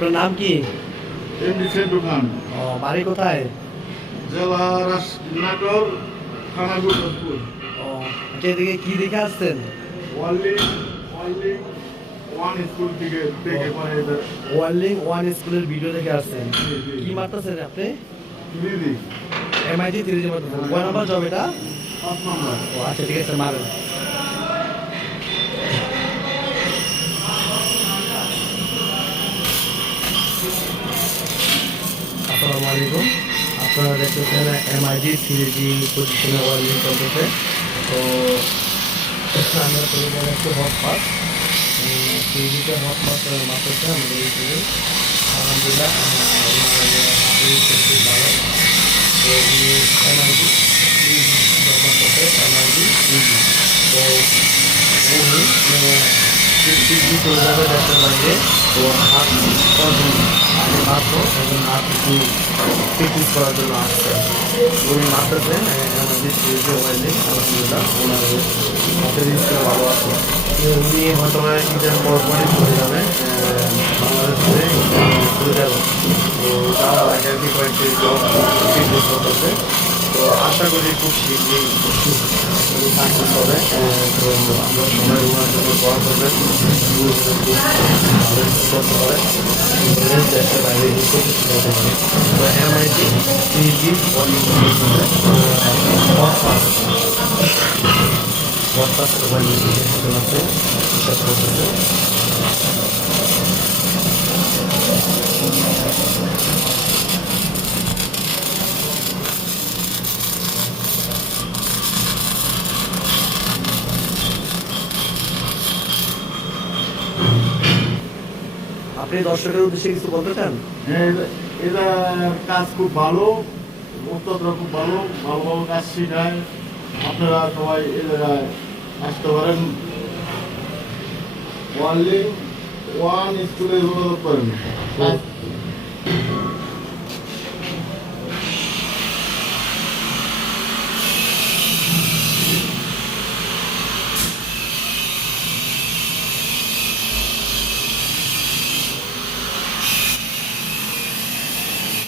আপনার নাম কি? এমডি সেন্টু খান, ও, বাড়ি কোথায়? জেলা নাটোর, থানা গুরদাসপুর। ও আচ্ছা, এদিকে কি দেখে আসছেন? ওয়ার্ল্ডিং ওয়ার্ল্ডিং ওয়ান স্কুল থেকে দেখে পরে এটা ওয়ার্ল্ডিং ওয়ান স্কুলের ভিডিও দেখে আসছেন। জি, জি। কি মারতেছেন আপনি? দিদি MIT 3G মারতেছেন। কয় নাম্বার জব এটা? 5 নম্বর। ও আচ্ছা, ঠিক আছে, মারেন। আসসালামু আলাইকুম। আপনারা দেখতেছেন MIT 3G পজিশনে ওয়ার্ল্ডিং চলতেছে। তো আমরা তৈরি করে একটু হট পাস 3Gতে হট পাস মারতেছে আমাদের এই থেকে। আলহামদুলিল্লাহ ভালো। তো MIT 3G ব্যবহার করতে MIT 3G। তো উনি টিভি চলে যাবে দেশের বাইরে। তো হাত করার জন্য আগে মারবো এবং হাত একটু প্র্যাকটিস করার জন্য আসছে। উনি মারতেছেন আমাদের টিভি মোবাইলে। আলহামদুলিল্লাহ ওনার হাতের স্কিল ভালো আছে। উনি হয়তো ঈদের পরপরই চলে যাবে বাংলাদেশে চলে যাবে। তো তার আগে আর কি কয়েকটি জব প্র্যাকটিস করতেছে। তো আশা করি খুব শীঘ্রই সাকসেস হবে। তো আমরা সবাই ওনার জন্য দোয়া করবেন। খুব ভালো করতে পারে দেশের বাইরে প্রতিষ্ঠিত হতে পারে। তো MIT 3G ওয়ার্ল্ডিং পডকাস্ট ওয়ার্ল্ডিং আছে বিশ্বাস করতেছে। আপনি দর্শকের উদ্দেশ্যে কিছু বলতে চান? হ্যাঁ, এটা কাজ খুব ভালো, উত্তরটা খুব ভালো, ভালো ভালো কাজ শেখায়। আপনারা সবাই এ জায়গায় আসতে পারেন। ওয়ার্ল্ডিং ওয়ান স্কুলে যোগাযোগ করেন। কাজ